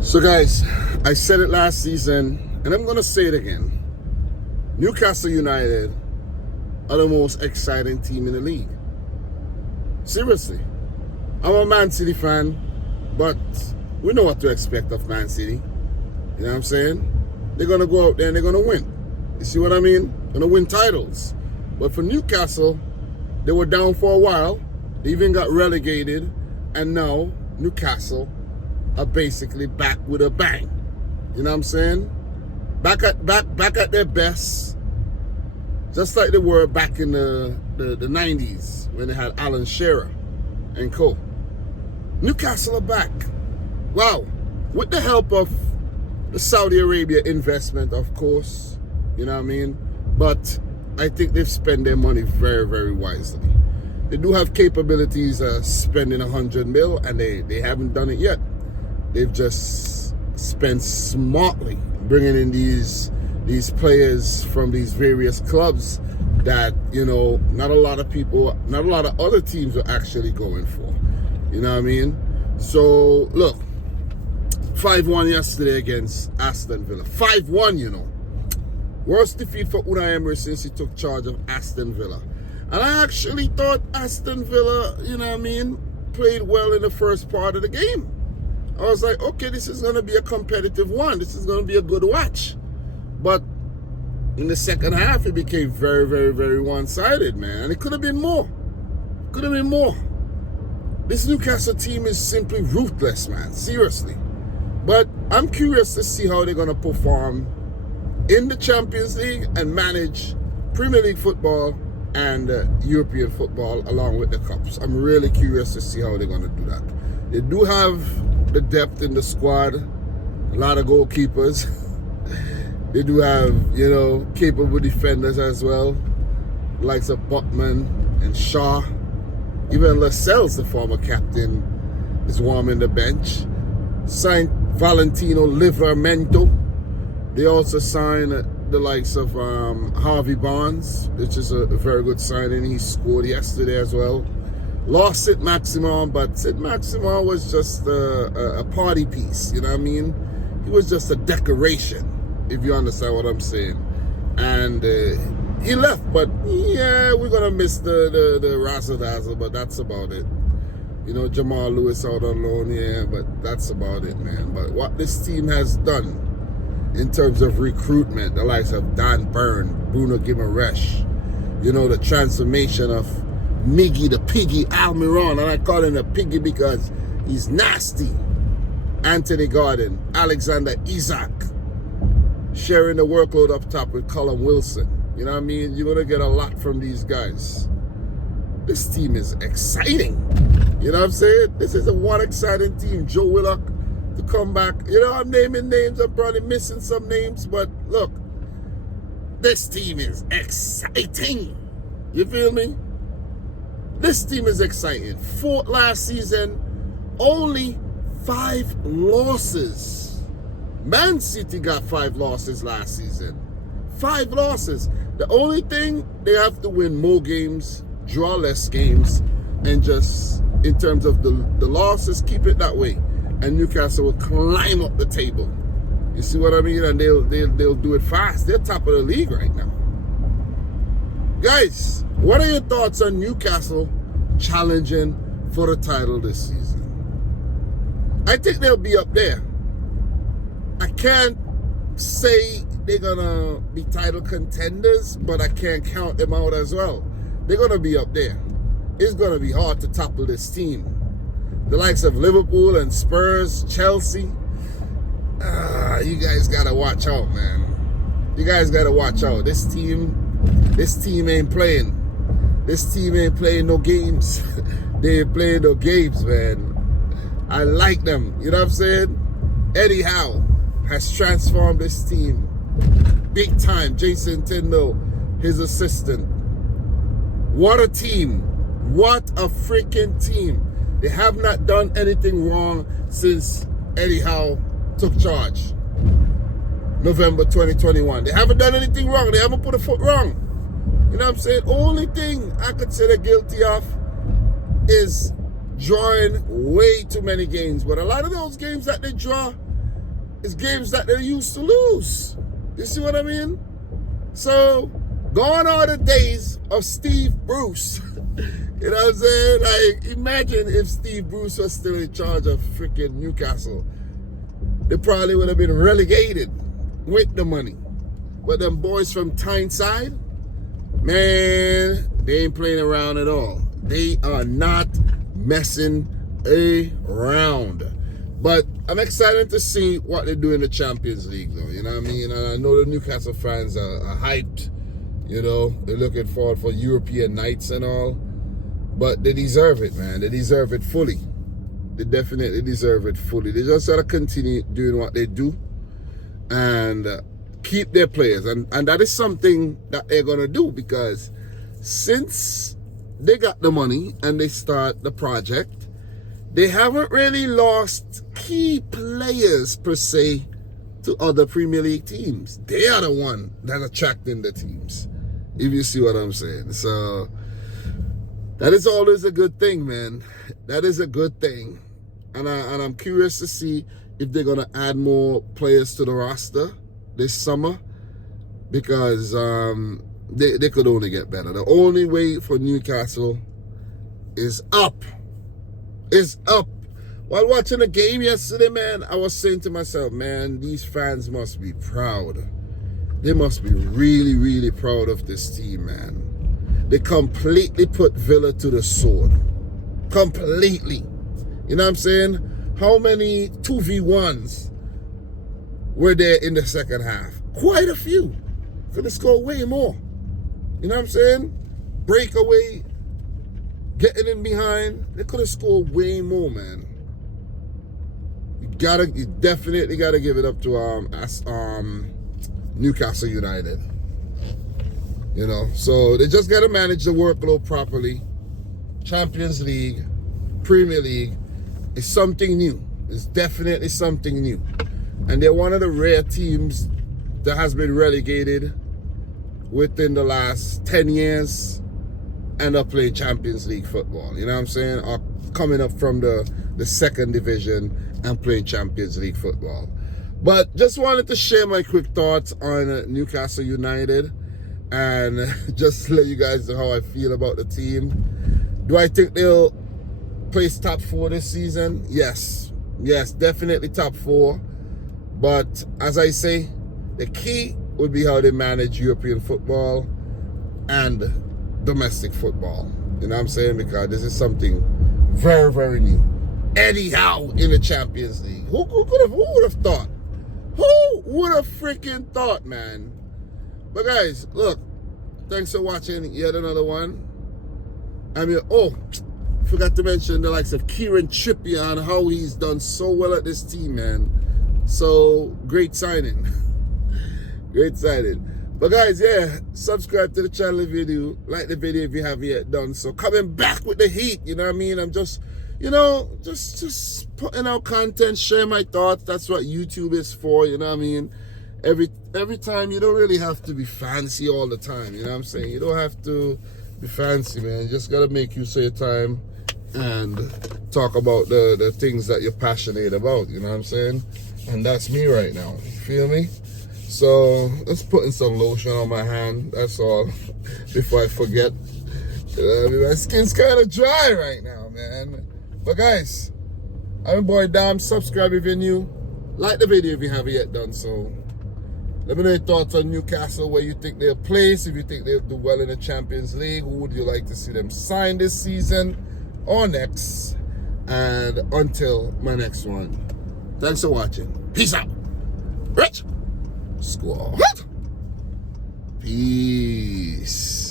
So guys, I said it last season, and I'm going to say it again. Newcastle United are the most exciting team in the league. Seriously. I'm a Man City fan, but we know what to expect of Man City. You know what I'm saying? They're going to go out there and they're going to win. You see what I mean? Going to win titles. But for Newcastle, they were down for a while. They even got relegated. And now Newcastle are basically back with a bang. You know what I'm saying? Back at their best. Just like they were back in the 90s when they had Alan Shearer and co. Newcastle are back. Wow. With the help of the Saudi Arabia investment, of course. You know what I mean? But I think they've spent their money very, very wisely. They do have capabilities of spending 100 mil, and they haven't done it yet. They've just spent smartly, bringing in these players from these various clubs that, you know, not a lot of other teams are actually going for. You know what I mean? So, look, 5-1 yesterday against Aston Villa. 5-1, you know. Worst defeat for Unai Emery since he took charge of Aston Villa. And I actually thought Aston Villa, you know what I mean, played well in the first part of the game. I was like, okay, this is going to be a competitive one. This is going to be a good watch. But in the second half, it became very, very, very one-sided, man. And it could have been more. Could have been more. This Newcastle team is simply ruthless, man. Seriously. But I'm curious to see how they're going to perform in the Champions League and manage Premier League football and European football along with the Cups. I'm really curious to see how they're going to do that. They do have the depth in the squad, a lot of goalkeepers. They do have, you know, capable defenders as well, likes of Botman and Shaw. Even Lascelles, the former captain, is warming the bench. Signed Valentino Livramento. They also signed the likes of Harvey Barnes, which is a very good signing. He scored yesterday as well. Lost St. Maximin, but St. Maximin was just a party piece, you know what I mean? He was just a decoration, if you understand what I'm saying. And he left, but yeah, we're going to miss the razzle-dazzle, but that's about it. You know, Jamal Lewis out on loan, yeah, but that's about it, man. But what this team has done in terms of recruitment, the likes of Dan Burn, Bruno Guimaraes, you know, the transformation of Miggy the Piggy Almiron, and I call him the Piggy because he's nasty. Anthony Gordon, Alexander Isak, sharing the workload up top with Callum Wilson. You know what I mean? You're going to get a lot from these guys. This team is exciting. You know what I'm saying? This is a one exciting team. Joe Willock to come back. You know, I'm naming names. I'm probably missing some names, but look, this team is exciting. You feel me? This team is exciting. Fourth last season, only 5 losses. Man City got 5 losses last season. 5 losses. The only thing, they have to win more games, draw less games, and just, in terms of the losses, keep it that way. And Newcastle will climb up the table. You see what I mean? And they'll do it fast. They're top of the league right now. Guys, what are your thoughts on Newcastle challenging for the title this season? I think they'll be up there. I can't say they're going to be title contenders, but I can't count them out as well. They're going to be up there. It's going to be hard to topple this team. The likes of Liverpool and Spurs, Chelsea. You guys got to watch out, man. You guys got to watch out. This team ain't playing. This team ain't playing no games. They ain't playing no games, man. I like them. You know what I'm saying? Eddie Howe has transformed this team big time. Jason Tindall, his assistant. What a team. What a freaking team. They have not done anything wrong since Eddie Howe took charge. November 2021. They haven't done anything wrong. They haven't put a foot wrong. You know what I'm saying? Only thing I could say they're guilty of is drawing way too many games. But a lot of those games that they draw, It's games that they used to lose. You see what I mean? So, gone are the days of Steve Bruce. You know what I'm saying? Like, imagine if Steve Bruce was still in charge of freaking Newcastle. They probably would have been relegated with the money. But them boys from Tyneside, man, they ain't playing around at all. They are not messing around. But I'm excited to see what they do in the Champions League, though. You know what I mean? And I know the Newcastle fans are hyped. You know, they're looking forward for European nights and all. But they deserve it, man. They deserve it fully. They definitely deserve it fully. They just got to continue doing what they do and keep their players. And that is something that they're going to do, because since they got the money and they start the project, they haven't really lost key players per se to other Premier League teams. They are the one that's attracting the teams, if you see what I'm saying. So that is always a good thing, man. That is a good thing. And I'm curious to see if they're going to add more players to the roster this summer, because they could only get better. The only way for Newcastle is up. Is up. While watching the game yesterday, man, I was saying to myself, man, these fans must be proud. They must be really, really proud of this team, man. They completely put Villa to the sword. Completely. You know what I'm saying? How many 2v1s were there in the second half? Quite a few. Could have scored way more. You know what I'm saying? Breakaway, getting in behind. They could have scored way more, man. You definitely gotta give it up to Newcastle United. You know, so they just gotta manage the workload properly. Champions League, Premier League is something new. It's definitely something new. And they're one of the rare teams that has been relegated within the last 10 years and are playing Champions League football. You know what I'm saying? Or coming up from the second division and playing Champions League football. But just wanted to share my quick thoughts on Newcastle United and just let you guys know how I feel about the team. Do I think they'll place top 4 this season? Yes. Yes, definitely top 4. But as I say, the key would be how they manage European football and domestic football. You know what I'm saying? Because this is something very, very new. Anyhow, in the Champions League. Who would have thought? Who would have freaking thought, man? But guys, look, thanks for watching yet another one. Forgot to mention the likes of Kieran Trippier and how he's done so well at this team, man. So, great signing. Great signing. But guys, yeah, subscribe to the channel if you do. Like the video if you haven't yet done so. Coming back with the heat, you know what I mean? I'm just, you know, just putting out content, share my thoughts. That's what YouTube is for, you know what I mean? Every time, you don't really have to be fancy all the time, you know what I'm saying? You don't have to be fancy, man. You just got to make use of your time and talk about the things that you're passionate about, you know what I'm saying? And that's me right now, you feel me? So, let's put in some lotion on my hand, that's all, before I forget. My skin's kind of dry right now, man. But guys, I'm your boy Dom. Subscribe if you're new. Like the video if you haven't yet done so. Let me know your thoughts on Newcastle, where you think they'll place, if you think they'll do well in the Champions League. Who would you like to see them sign this season or next? And until my next one, thanks for watching. Peace out. Rich Squad. Peace.